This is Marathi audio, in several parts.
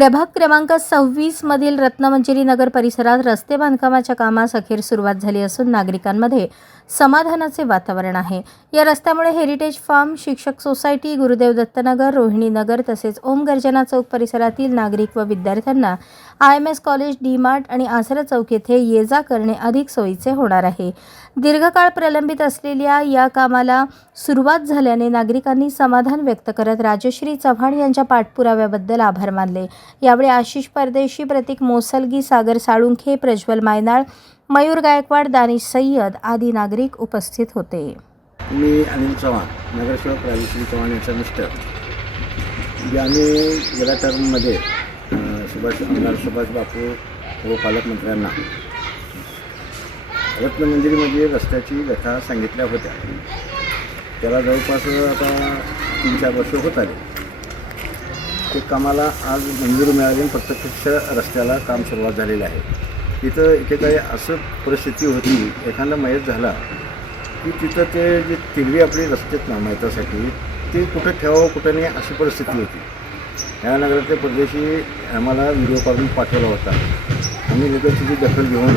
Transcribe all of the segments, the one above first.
प्रभाग क्रमांक 26 मधील रत्नमंजिरी नगर परिसरात रस्ते बांधकामाच्या कामास अखेर सुरुवात झाली असून नागरिकांमध्ये समाधानाचे वातावरण आहे। या रस्त्यामुळे हेरिटेज फार्म, शिक्षक सोसायटी, गुरुदेव दत्तनगर, रोहिणी नगर तसेच ओम गर्जना चौक परिसरातील नागरिक व विद्यार्थ्यांना IMS कॉलेज, डी-मार्ट आणि आसरा चौक येथे ये-जा करणे अधिक सोयीचे होणार आहे। दीर्घकाळ प्रलंबित असलेल्या या कामाला सुरुवात झाल्याने नागरिकांनी समाधान व्यक्त करत राजश्री चव्हाण यांच्या पाठपुराव्याबद्दल आभार मानले। यावेळी आशिष परदेशी, प्रतीक मोसलगी, सागर साळुंखे, प्रज्वल मायनाळ, मयूर गायकवाड, दानिश सय्यद आदी नागरिक उपस्थित होते। मी अनिल चव्हाण, नगरसेवक राजश्री चव्हाण यांचा मिस्टर। आम्ही गेल्या टर्ममध्ये आमदार सुभाष बापू व पालकमंत्र्यांना रत्नमंजिरीमध्ये रस्त्याची व्यथा सांगितल्या होत्या। त्याला जवळपास आता 3-4 वर्ष होत आले। ते कामाला आज मंजुरी मिळाली आणि प्रत्यक्ष रस्त्याला काम सुरुवात झालेलं आहे। तिथं एकेकाळी असं परिस्थिती होती, एखादा मयत झाला की तिथं ते जे तिरवी आपली रस्त्यात ना मयतासाठी ते कुठं ठेवावं कुठं नाही अशी परिस्थिती होती। या नगरातले परदेशी आम्हाला व्हिडिओ काढून पाठवला होता। आम्ही लगेच तिची दखल घेऊन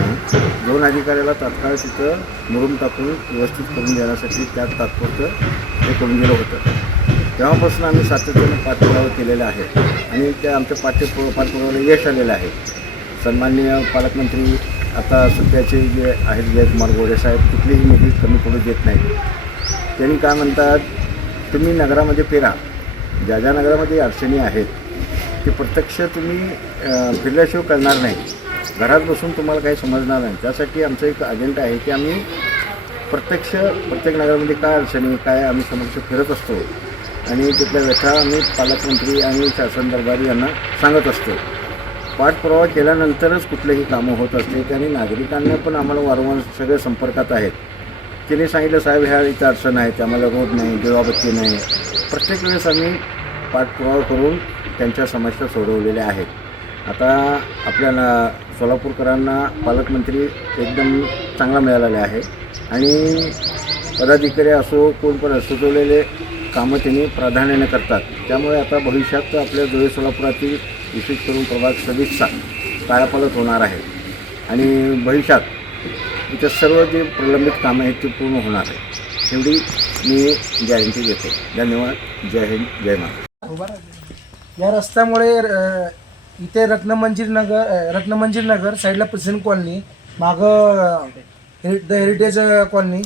2 अधिकाऱ्याला तात्काळ तिथं मुरुम टाकून व्यवस्थित करून देण्यासाठी त्यात तात्पुरतं हे करून दिलं होतं। तेव्हापासून आम्ही सातत्याने पाठपुरावा केलेला आहे आणि त्या आमच्या पाठपुराव्याला यश आलेलं आहे। सन्माननीय पालकमंत्री आता सध्याचे जे आहेत जयकुमार गोरे साहेब कुठलीही निधी कमी पडू देत नाहीत। त्यांनी काय म्हणतात, तुम्ही नगरामध्ये फिरा, ज्या ज्या नगरामध्ये अडचणी आहेत ते प्रत्यक्ष तुम्ही फिरल्याशिवाय कळणार नाही, घरात बसून तुम्हाला काही समजणार नाही। त्यासाठी आमचं एक अजेंडा आहे की आम्ही प्रत्येक नगरामध्ये काय अडचणी काय आम्ही समक्ष फिरत असतो आणि तिथल्या व्यथा आम्ही पालकमंत्री आणि शासन दरबारी यांना सांगत असतो। पाठपुरावा केल्यानंतरच कुठलेही कामं होत असते आणि नागरिकांना पण आम्हाला वारंवार सगळे संपर्कात आहेत। तिने सांगितलं, साहेब ह्या इथं अडचण आहे, आम्हाला रोड नाही, दिवाबत्ती नाही। प्रत्येक वेळेस आम्ही पाठपुरावा करून त्यांच्या समस्या सोडवलेल्या आहेत। आता आपल्याला सोलापूरकरांना पालकमंत्री एकदम चांगला मिळालेला आहे आणि पदाधिकारी असो कोण पण सुचवलेले कामं त्यांनी प्राधान्याने करतात। त्यामुळे आता भविष्यात आपल्या धुळे सोलापुरातील विशेष करून प्रभाग 26चा कायापालट होणार आहे आणि भविष्यात इथं सर्व जे प्रलंबित कामं आहेत ते पूर्ण होणार आहे, एवढी मी गॅरंटी देतो। धन्यवाद। जय हिंद, जय महाराष्ट्र। या रस्त्यामुळे इथे रत्नमंजिरी नगर साईडला प्रेसिडेंट कॉलनी, मागं द हेरिटेज कॉलनी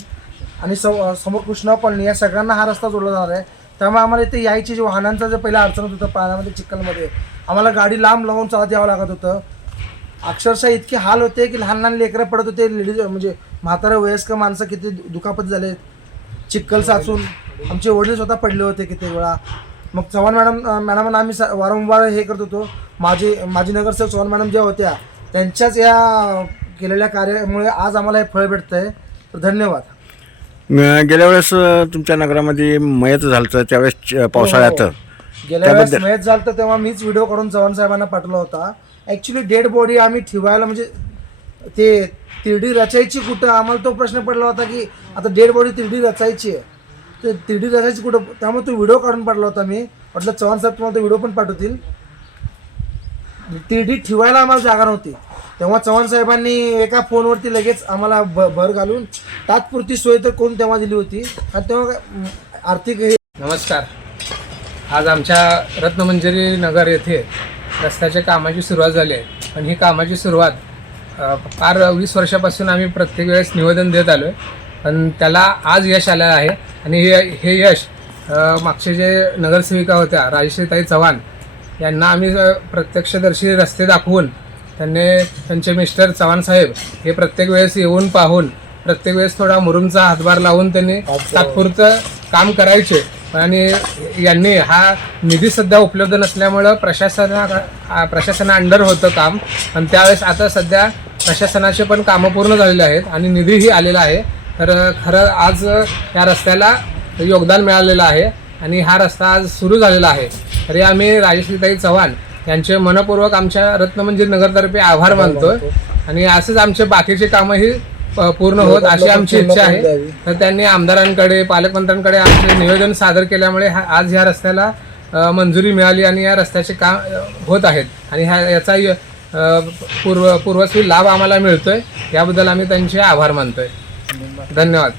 आणि समोर कृष्णा कॉलनी या सगळ्यांना हा रस्ता जोडला जाणार आहे। त्यामुळे आम्हाला इथे यायची जे वाहनांचं जे पहिला अडचण होतं पाण्यामध्ये चिखलमध्ये आम्हाला गाडी लांब लावून चालत यावं लागत होतं। अक्षरशः इतके हाल होते की लहान लहान लेकरं पडत होते, लेडीज म्हणजे म्हातारे वयस्कर माणसं किती दुखापत झाले, चिखल साचून आमचे वडील स्वतः पडले होते किती वेळा। मग चव्हाण मॅडमांना आम्ही वारंवार हे करत होतो। माजी नगरसेवक चव्हाण मॅडम ज्या होत्या त्यांच्याच या केलेल्या कार्यामुळे आज आम्हाला हे फळ भेटतं आहे, तर धन्यवाद। गेल्या वेळेस तुमच्या नगरामध्ये मयत झालं त्यावेळेस पावसाळ्यात गेल्या वेळेस मयत झालं तर तेव्हा मीच व्हिडिओ काढून चव्हाण साहेबांना पाठवला होता। ॲक्च्युली डेड बॉडी आम्ही ठेवायला म्हणजे ते तिरडी रचायची कुठं, आम्हाला तो प्रश्न पडला होता की आता डेड बॉडी तिरडी रचायची आहे तर तिरडी रचायची कुठं, त्यामुळे तो व्हिडिओ काढून पाठवला होता मी। म्हटलं चव्हाण साहेब तुम्हाला तो व्हिडिओ पण पाठवतील। तिरडी ठेवायला आम्हाला जागा नव्हती, तेव्हा चव्हाण साहेबांनी एका फोनवरती लगेच आम्हाला भर घालून तात्पुरती सोय तर कोण तेव्हा दिली होती आणि तेव्हा आर्थिक नमस्कार। आज आमच्या रत्नमंजिरी नगर येथे रस्त्याच्या कामाची सुरुवात झाली आहे। पण ही कामाची सुरुवात फार 20 वर्षापासून आम्ही प्रत्येक वेळेस निवेदन देत आलो आहे, पण त्याला आज यश आलेलं आहे आणि हे यश मागचे जे नगरसेविका होत्या राजश्रीताई चव्हाण यांना आम्ही प्रत्यक्षदर्शी रस्ते दाखवून त्यांचे मिस्टर चव्हाण साहेब हे प्रत्येक वेळेस येऊन पाहून प्रत्येक वेळेस थोडा मुरुमचा हातभार लावून त्यांनी तात्पुरतं काम करायचे आणि यांनी हा निधी सध्या उपलब्ध नसल्यामुळं प्रशासना अंडर होतं काम, पण त्यावेळेस आता सध्या प्रशासनाचे पण कामं पूर्ण झालेले आहेत आणि निधीही आलेला आहे। तर खरं आज या रस्त्याला योगदान मिळालेलं आहे आणि हा रस्ता आज सुरू झालेला आहे। तरी आम्ही राजश्रीताई चव्हाण यांचे मनपूर्वक आमच्या रत्नमंजिरी नगरतर्फे आभार मानतोय आणि असंच आमचे बाकीचे कामंही पूर्ण होत अशी आमची इच्छा आहे। तर त्यांनी आमदारांकडे पालकमंत्र्यांकडे आमचे निवेदन सादर केल्यामुळे आज ह्या रस्त्याला मंजुरी मिळाली आणि या रस्त्याचे काम होत आहेत आणि याचा पूर्वस्वी लाभ आम्हाला मिळतोय, याबद्दल आम्ही त्यांचे आभार मानतोय. धन्यवाद.